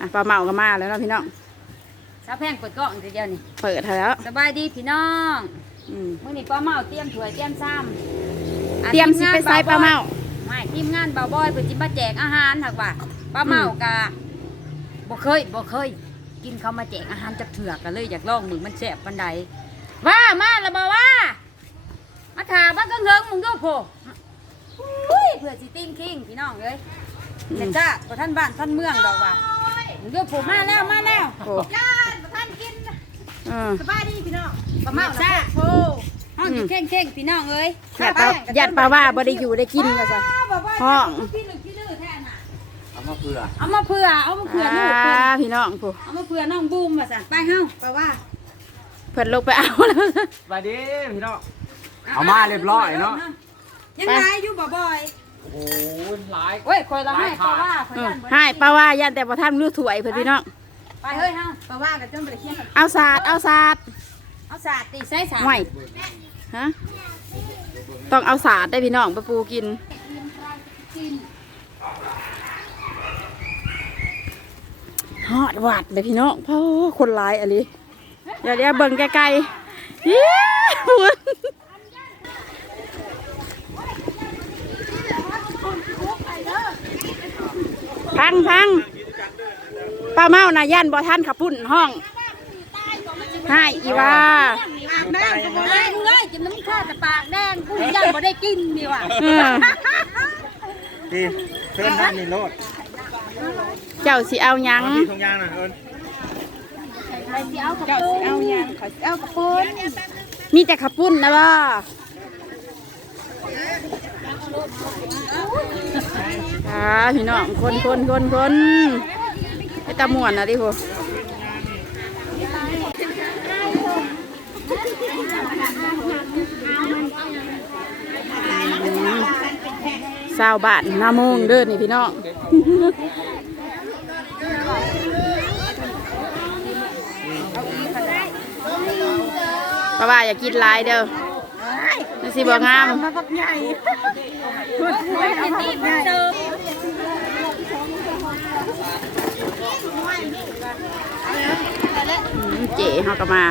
อะปลาเมาก็มาแล้วเนาะพี่น้องสาวแพงเปิดกล้องทีเดียวนี่เปิดให้แล้วสบายดีพี่น้องอืมมื้อนี้ป้าเมาเตรียมถ้วยเตรียมซ้ำอะเตรียมสิไปใส่ปลาเมาไม่ทีมงานเบาบอยเพิ่นสิมาแจกอาหารหักว่าป้าเมากะบ่เคยบ่เคย กินเขามาแจกอาหารจักเถื่อกันเลยอยากลองมึงมันแซ่บปานใดว่ามาแล้วบ่ว่า มาถามว่าก็เงิงมึงดูโพอุ้ยเผื่อสิติ้งคิงพี่น้องเอ้ยเห็นจ้าบ่ท่านบ้านท่านเมืองดอกว่า มึงดูโพมาแล้วมาแล้วโอ้ย่านบ่ท่านกินเออ สบายดีพี่น้องปลาเมาจ้าโพห้องอยู่เข่งๆพี่น้องเอ้ยญาติปลาญาติปลาว่าบ่ได้อยู่ได้กินก็ซะ ห้องพี่ลึกพี่ลือแท้น่ะเอามาเผื่อเอามาเผื่อเอามาเผื่อลูกเพิ่นอ่าพี่น้องผู้เอามาเผื่อน้องบูมว่าสั่นไปเฮาไปว่าเพิ่นลงไปเอาแล้ว สวัสดีพี่น้อง เอามาเรียบร้อยเนาะ ยังไงอยู่บ่บ่อย โอ้โหหลาย โอ้ยคอยเราให้เพราะว่าคอยอืมยันบ่ให้ปลาว่ายันแต่บ่ทันรู้ถ้วยเพิ่นพี่น้อง ไปเฮ้ยเฮาไปว่ากันจนบ่ได้เคียนกันเอาสาดเอาสาดเอาสาดตีใส่สาดห่วยฮะต้องเอาสาดได้พี่น้องไปปูกิน ฮอดหวัดเลยพี่น้องเพราะคนร้ายอะไรเดี๋ยวเดี๋ยวเบิ่งไกลๆเย้หุ่น พังพังป้าเมานะย่านบ่ท่านขับปุ่นห้องให้อีว่าปากแดงก็บ่ได้ดูเลยกินน้ำข้าวแต่ปากแดงกูยันบ่ได้กินนี่ว่ะเออดีเพิ่นท่านนี่โลดเจ้าสิเอาหยังเอาที่ทงยางหน่อยเอิญไปสิเอากระปุกเอาหยังขอสิเอากระปุกมีแต่ขับปุ่นนะบ่อ่าพี่น้องคนคนคนคนไอ้ตาม่วนนะดิโหสาวบ้านหน้าโมงเด้อนี่พี่น้องเพราะว่าอย่ากินหลายเด้อมันสิบ่งามมาบักใหญ่พูดพูดอันนี้มันเจอ อืม เจ๋เฮาก็มา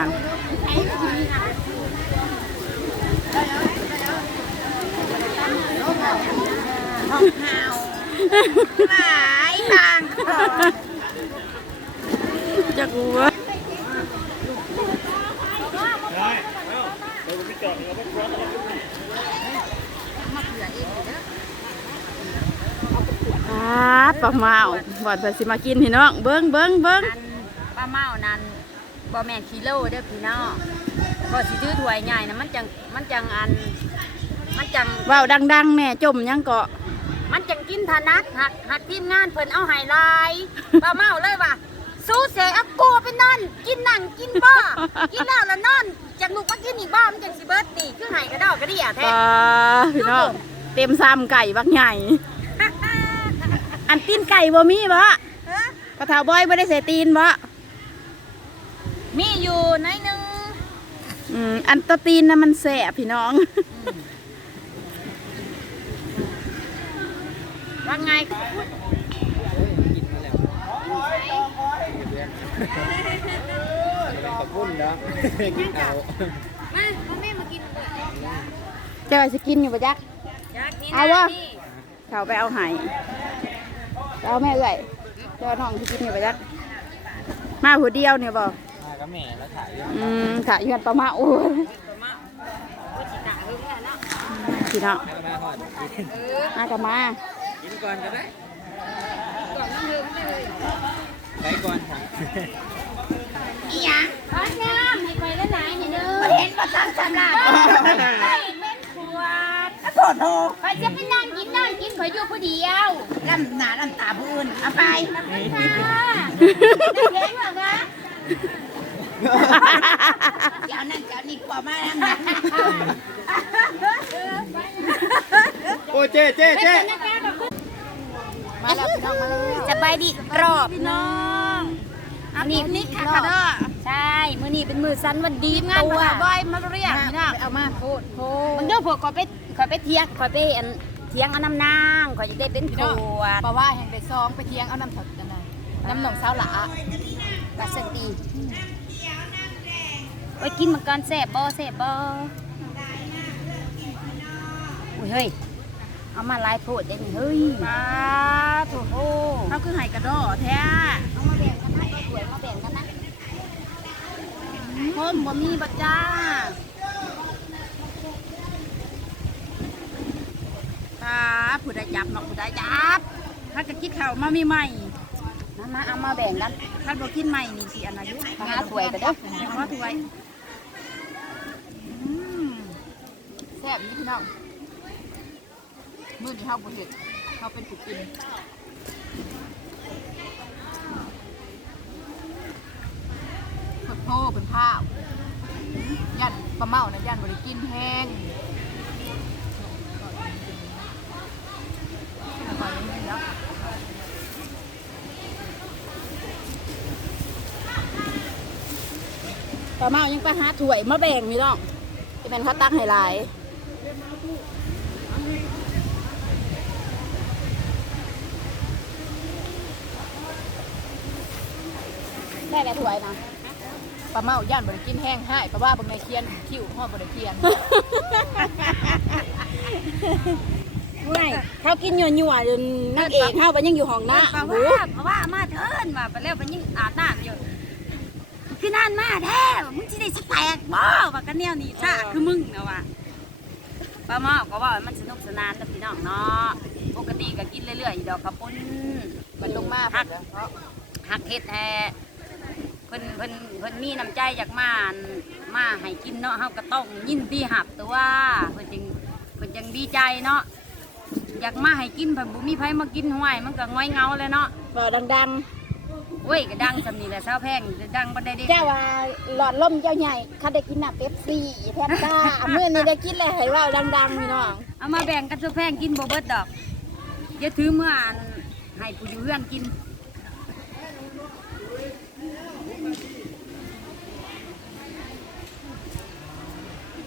หลายทางจักหัวปลาเมาบ่อนเพิ่นสิมากินพี่น้องเบิ่งเบิ่งเบิ่งป้าเมานั้น บ่แม่นกิโลเด้อพี่น้องก็สิถือถ้วยใหญ่นะมันจังมันจังอัน มันจังเว้าดังๆแม่จมยังเกาะมันจังกินถนัดหักหักทีมงานเพิ่นเอาไห้ลายป้าเมาเลยว่าสู้เสอักกูไปนอนกินหนังกินบ้ากินแล้วแล้วนอนจังลูกมากินอีกบ้ามันจังสิเบิดนี่คือไห้กระดอกกระเดี่ยปแท้ลาพี่น้องเต็มซ้ำไก่บักใหญ่อันตีนไก่บ่มีบ่กระเทาบอยบ่ได้ใส่ตีนบ่ มีอยู่หน้อยหนึงอืมอันตวตีนน่ะมันแสบพี่น้อง ว่าไงขอบคุณนะกินเอามาพ่อแม่มากินเจ้าสิกินอยู่บ่จัก อยากกินเอาวะ นี่ เขาไปเอาไห้เอาแม่เอ้ยเจ้าน้องสิกินอยู่บ่จัก มาผู้เดียวเนี่ยบ่มา กับแม่แล้วถ่ายอยู่อืมค่ะอยู่กันประมาโอ้ยว่าสิตาเฮงแล้วเนะพี่น้องมามาก่อนกินมากลับมากินก่อนก็ได้ก่อนน้องเงไม่เลยไปก่อนค่ะอีหยังของามให้ไปละหลายนี่เด้อเห็นบ่ตั้งสำลักไปเว้นขวดโทษโทษไปจะไปนั่งกินนั่งกินขออยู่ผู้เดียวลำหนาลำตาพื้นเอาไปมาค่ะเห็นเหรอคะ เจ้านั่นเจ้านี่กว่ามาแล้วนะโอ้เจ๊เจ๊เจ๊มาแล้วพี่น้องมาเลยสบายดีรอบน้องอันนี้นี่ค่ะค่ะเด้อใช่มื้อนี้เป็นมื้อสันวันดีงานบ่บ่อยมาเรียกพี่น้องเอามาโพดโพดมึงเด้อพวกขอยไปขอยไปเที่ยงขอยไปอันเที่ยงเอาน้ำนางขอยจะได้เป็นขวดเพราะว่าแห่งได้ซองไปเที่ยงเอาน้ำสดกันนะเน้ำหนองสาวหลาบาสตี ไว้กินมันก่อนแซ่บบ่แซ่บบ่อุ้ยเฮ้ยเอามาหลายโพดเด้นี่เฮ้ยปลาถูกโอ้เขาคือไห้กระดอแท้เอามาแบ่งกันนะก็สวยมาแบ่งกันนะพมบ่มีบัจ้าตาผู้ใดจับเนาะผู้ใดจับถ้าจะคิดเขามามีใหม่มามาเอามาแบ่งกันถ้าบ่กินใหม่นี่สิอันอายุมาหาถ้วยกันเด้อมาถ้วยอืมแซ่ บนี่พี่น้องมื้อนี้เฮาบ่เฮ็ดเฮาเป็นผู้กินผดโพเป็นผ้ายันปลาเม่านะยันบริกินแห้งปลาเมายังไปหาถ้วยมาแบ่งมีน้องเป็นข้าวตักให้หลาย ได้แต่ถ้วยนะปลาเมาย่านบริกินแห้งให้เพราะว่าบางในเคียนคิ้วห่อบริเคียนไม่เขากินหยั่วๆจนนางเอกเขาไปยังอยู่ห้องหน้าเพราะว่าเพราะว่ามาเถินว่าไปแล้วไปยิ่งอาบน้ำอยู่คือนานมาแท้มึงสิได้สแตกบ่ว่ากันแนวนี้ซ่าคือมึงนะว่ะป้าหมอก็ว่ามันสนุกสนานกับพี่น้องเนาะปกติก็กินเรื่อยๆอยู่ดอกขับปุ้นมันลงมาหักเพราะหักเฮ็ดแท้ เพิ่นเพิ่นเพิ่นมีน้ำใจอยากมาอั่นมาให้กินเนาะเฮาก็ต้องยินดีหับตัวเพิ่นจึงเพิ่นจึงดีใจเนาะอยากมาให้กินเพิ่นบ่มีไผมากินห้วยมันก็ง่อยเงาเลยเนาะก็ดังโอ้ยก็ดังสำนี้แหละเช้าแพงดังบ่ได้เด้ๆเจ้าว่าหลอดลมเจ้าใหญ่เขาได้กินน้ำเป๊ปซี่แพนต้าเมื่อนี้ได้กินเลยให้ว่าดังๆพี่น้องเอามาแบ่งกันเช้าแพงกินบ่เบิดดอกอย่าถือเมื่ออันให้ผู้อยู่เฮือนกิน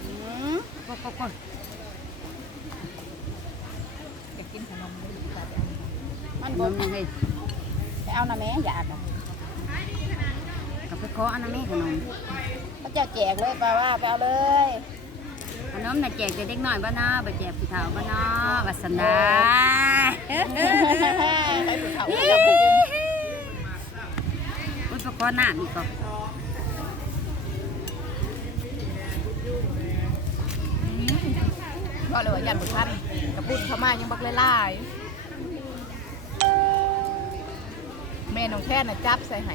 อื มก็ก็จะกินขนมด้วยกันมันบ่บ่แม่เฮ้ยไปเอานะแม่อยากอะก็ไปขออันนั้นแม่ขนมพระเจ้าแจกเลยปลาว่าไปเอาเลยขนมน่ะแจกแต่เด็กน้อยบ่เนาะบ่แจกผู้เฒ่าบ่เนาะว่าซั่นนะให้ผู้เฒ่าเขาอยากไปกินอุ้ยไปขอน้ำอีกก็ก็ เลยว่าย่านบุทันกระปุ้นเขามายังบักไล่แม่น้องแค่น่ะจับใส่ไห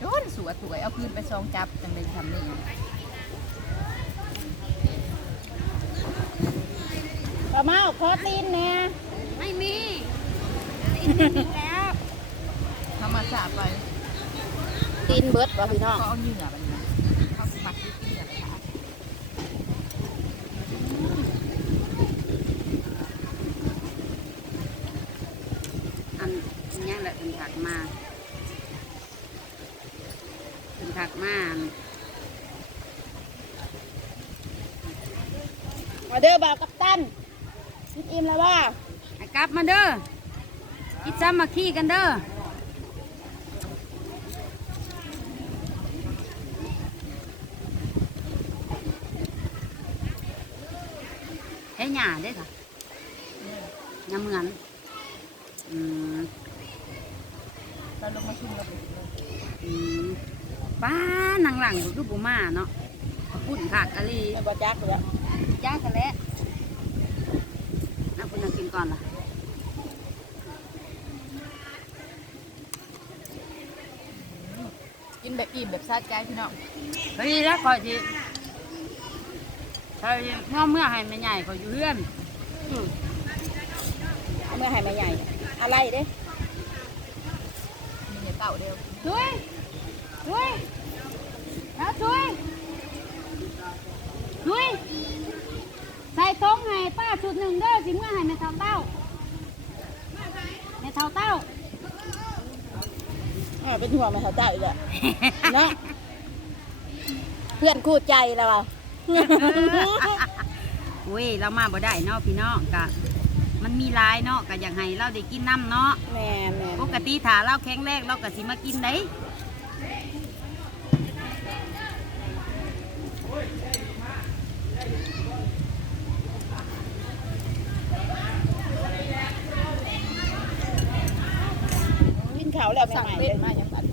โดนสวยสวยเอาคืนไปซองจับจังเป็นทำนี่ปลาเมาขอตีนแน่ไม่มีแล้วทำมาสาบไปตีนเบิดว่ะพี่น้องก็เอาเหงื่อมันนะเขาสมัครที่เหงื่อเลยค่ะ อันนี้แหละเป็นถักมาเป็นถักมา มาเด้อบ่าวกัปตันกิน อิ่มแล้วว่าไอ้กลับมาเด้อกินซ้ำมาขี้กันเด้อเฮ้ยหยาได้ค่ะน้ำเหมือนอืมเราลงมาชุมเราไปอืมป้านังหลังก็คือบุมาเนาะขอบคุณค่ะกะลีบ่จักเลย จ้ากันแล้วเอาคุณนังกินก่อนล่ะ กิน แบบอิ่มแบบซาใจพี่น้องเฮ้ยแล้วคอยทีคอยเมื่อเมื่อให้แม่ใหญ่คอยอยู่เพื่อนเอามื่อให้แม่ใหญ่ อะไรเด้มีเนี่ยเต่าเดียวช่วยช่วยแล้วช่วยช่วยใส่ต้งให้ป้าชุดหนึ่งเด้อสิเมื่อให้แม่เท่าเต้าแม่เท่าเต้า อ่าเป็นห่วงไม่เข้าใจเลยเนาะเพื่อนคู่ใจแล้วอะอุ้ยเรามาบ่ได้เนาะพี่น้องกะมันมีหลายเนาะก็อยากให้เราได้กินน้ำเนาะแม่แม่ปกติถ้าเราแข็งแรงเราก็สิมากินได้ กินข้าวแล้ว สั่ง ใหม่ๆ เป็ เล ด ย มาอย่างนั้น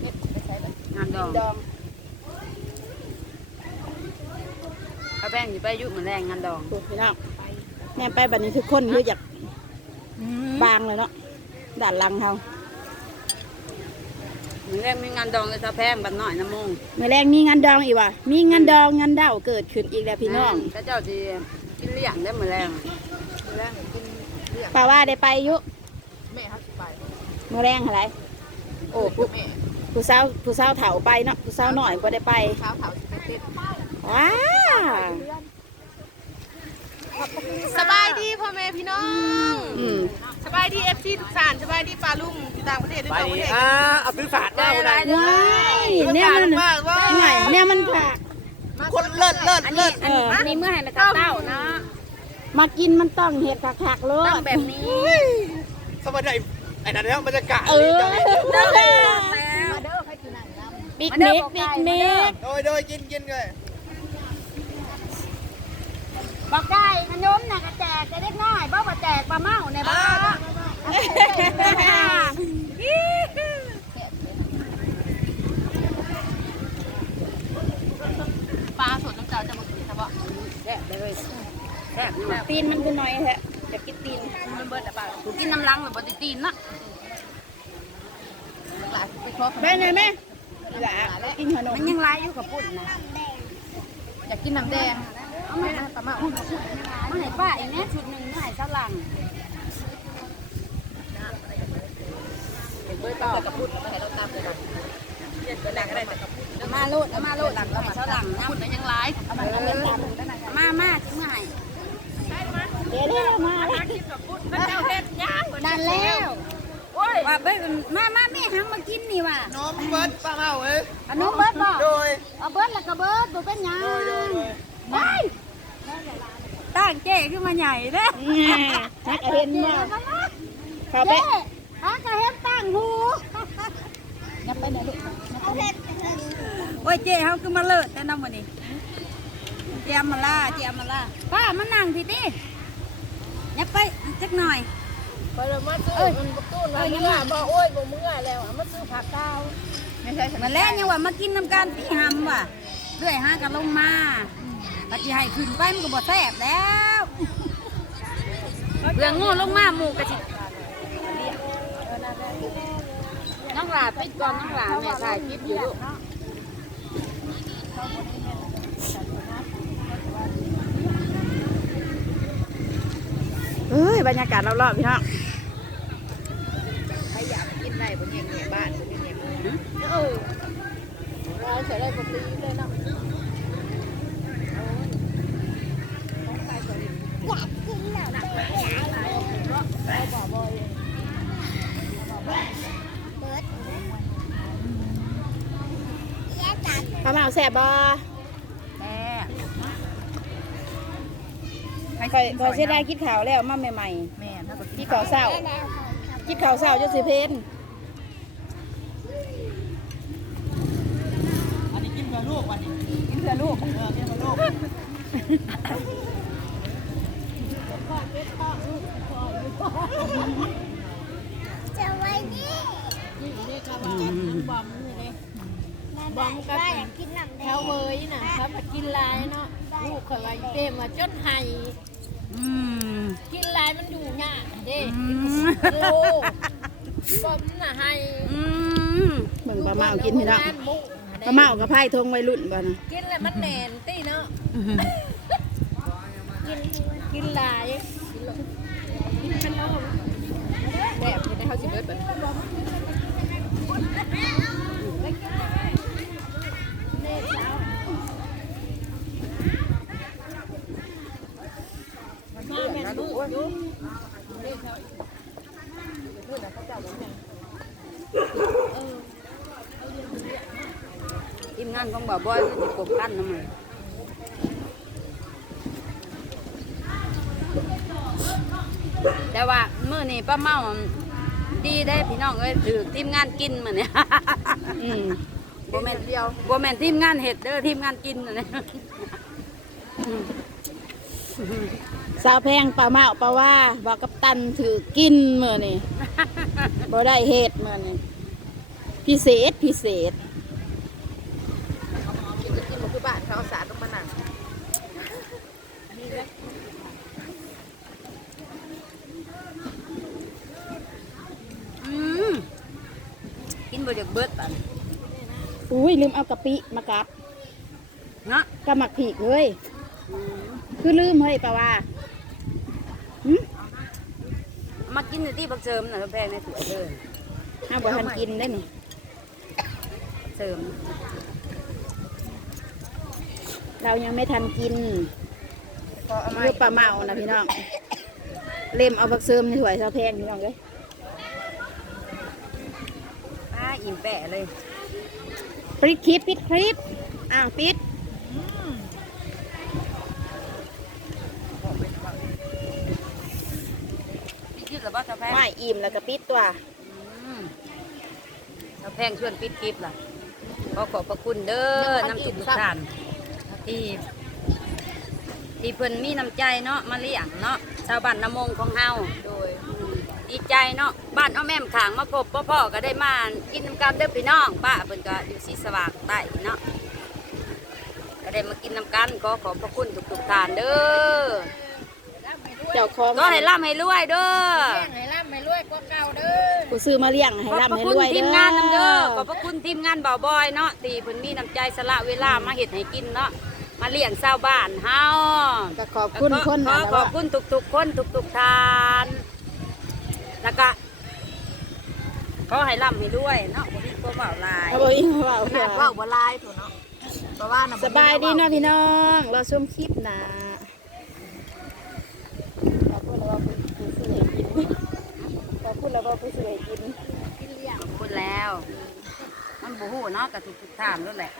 เป็ดไปใช้แบบ งานดองดองข้าวแป้งอยู่ไปอยุมือแรงงานดองถูกพี่น้องแม่ไปบัดนี้ทุกคนคืออยากบางเลยเนาะด่านหลังเขามือแรงมีงานดองเลยข้าวแป้งบันหน่อยน้ำมงเมื่อแรงมีงานดองอีกว่ะมีงานดองงานเด้าเกิดขึ้นอีกแล้วพี่น้องก็เจ้าจีกินเลี้ยงได้มือแรงแรงกินเรื่องป่าว่าได้ไปอยุแม่เขาสิไปเมื่อแรงอะไร โอ้ผู้แม่ ผู้สาวผู้สาวเถาไปเนาะผู้สาวหน่อยก็ได้ไปเช้าเผาสิไปเต้นว้าสบายดีพ่อแม่พี่น้องอืมสบายดีเอฟซีทุกสานสบายดีปลาลุงที่ต่างประเทศด้วยไปต่างประดิเทศอ่าเอาซื้อสาดมาคนไหนว้ายเนี่ยมันมากว่าไงเนี่ยมันผักคนเลิศเลิศเลิศเอออันนี้เมื่อให้มาเต้าเต้าเนาะมากินมันต้องเห็ดผักๆเลต้องยแบบนี้สมัยไหนไอ้นั่นแล้วบรรยากาศเออ เต้าแล้วปิกนิกปิกนิกโดยโดยกินกินเลยบอกไก่ขนมน่ะกระแจกจะเล็กน้อยบ่กระแจกปลาเมาในบ้านปลาสดน้ำเจ้าจะมากินนะบ่แซ่บเลยแซ่บนี่ว่ะตีนมันคือน้อยแท้จะกินตีนมันเบิดแต่ปลากูกินน้ำลังหรือบ่ได้ตีนนะหลายไปครบไปไหนแม่หลา กินขนมมันยังไล่อยู่กับปุ่นนะอยากกินน้ำแดงเอามาปลาเมามาให้ป้าอีกแน่ชุดหนึ่งมาให้สลังเบิดต่อกับพุทธมาให้เราตามเลยนะเย็นไปแรงก็ได้แต่กับพุทธมาโลดมาโลดหลังเอามาสลังนะพุทธยังไลฟ์มามาถึงมาให้เดี๋ยวนี้เรามาแล้วพระเจ้าเฮ็ดยากดันแล้ว ว่าไปมามาแม่หังมากินนี่ว่ะน้องเบิร์ดป้าเมาเอ้ยอันนู้นเบิร์ดบ่โดยเอาเบิร์ดแล้วก็เบิร์ดบ่เป็นหยังไปตั้งเจ๊ขึ้นมาใหญ่เด้อนักเห็นบ่เขาไปเจ๊ฮะก็เห็นตั้งหูนับไปไหนลูกโอ้ยเจ๊เขาคือมาเลิศแต่น้ำวันนี้เจียมมาล่าเจียมมาล่าป้ามานั่งทีติยับไปจักหน่อย ไปเลยมาซื้อมันตู้นมาเมื่อบ่โอ้ยบ่เมื่อแล้วมาซื้อผักเก้าไม่ใช่มาแล้วยังว่ามากินน้ำกันพี่หำว่ะเรื่อยห้ากันลงมาปฏิให้ขึ้นไปมันก็บ่แซ่บแล้วเรื่องโง่ลงมาหมูกระชิน้องหลาปิดก่อนน้องหลาแม่ถ่ายคลิปอยู่ลูก เอ้ย บรรยากาศรอบๆพี่น้องใครอยากกินได้บ่เนี่ยเนี่ยบ้านบ่เนี่ยเนี่ยเออเราใส่ได้ปกติเลยเนาะข้าวเหมาแซ่บบ่แคอยคอยเสียดายกินข้าวแล้วมาใหม่แม่ถ้าก็ๆกินข้าวเช้ากินข้าวเช้าจะสิเพนอันนี้กินเพื่อลูกวันนี้กินเพื่อลูกเออกินเพื่อลูกบอมกับแถวเวยน่ะเขาไปกินลายเนาะลูกเขาไว้เต็มมาจนไห้ อืมกินลายมันอยู่ยากเด้อืมโลบอมน่ะไห้อืมเบิ่งปลาเมากินพี่น้องงานมุกปลาเมากับไผ่ทงวัยรุ่นบ่นะกินแล้วมันแน่นตีเนาะกินกินลายกินขนมแบบกินได้เขาสิเบิดเบิด ทีมงานของบ่าวบอยก็ติดกบกันนะมันแต่ว่ามื้อนี้ป้าเมาดีได้พี่น้องเอ้ยถือทีมงานกินมื้อนี้อืมบ่แม่นเดียวบ่แม่นทีมงานเฮ็ดเด้อทีมงานกินมื้อนี้ สาวแพงปลาเมาปลาว่าบอกกับตันถือกินมื้อนี่บ่ได้เฮ็ดมื้อนี่พิเศษพิเศษกินก็กินบ่คือบ้านเขาเอาสาต้องมานั่งอืมกินบ่จากเบิดปันอุ้ยลืมเอากะปิมากับเนาะกะหมักผีกเฮ้ยอืมคือลืมเฮ้ยปลาว่าหึเอา มากินในที่บักเสริมน่ะแพงในถ้วยเด้อเอาบ่ทันกินได้นี่เสริม เรายังไม่ทันกินเลือปลาเมานะพี่น้อง เล่มเอาบักเซิมในถ้วยสาวแพงพี่น้องเลยป้าอิ่มแปะเลยปิดคลิปปิดคลิป อ้าวปิด พี่คิดหรือว่าจะแพง ไม่ อิ่มแล้วก็ปิดตัวอืมจะแพงชวนปิดคลิปล่ะขอขอบพระคุณเด้อน้ำจุกทุกท่านที่ที่เพิ่นมีน้ำใจเนาะมาเลี้ยงเนาะชาวบ้านนำมงของเฮาโดยดีใจเนาะบ้านเอาแม่มขางมาพบพ่อๆก็ได้มากินน้ำกันเด้อพี่น้องป้าเพิ่นก็อยู่สีสว่างใต้เนาะก็ได้มากินน้ำกันขอขอบพระคุณทุกๆท่านเด้อเจ้าของก็ให้ร่ำให้รวยเด้อ กูซื้อมาเลี้ยงให้ขอบร่ำพระให้คุรณวยทีเด้มองานนำเด้อขอบพระคุณทีมงานบ่าวบอยเนาะตีเพิ่นมีน้ำใจสละเวลามาเฮ็ดให้กินเนาะมาเลี้ยงชาวบ้านเฮาก็ขอบคุณคนขอนั่นแหละขอว่าบคุณทุกๆคนทุกๆทาน แล้วก็ขอให้ร่ำให้รวยเนาะบ่มีความเว้าหลายเอาบ่อิ่มเว่าขนาดเว่าเว้าบ่ลายถูกเนาะเพราะว่าน่ะสบายดีเนาะพี่น้องเราชมคลิปนะขอบคุณแล้วว่าผู้ซื้อให้กินขอบ คุณแล้วว่าผู้ซื้อให้กินขอบคุณแล้ว มันบูหูเนาะกับทุกๆท่ามนั่นแหละ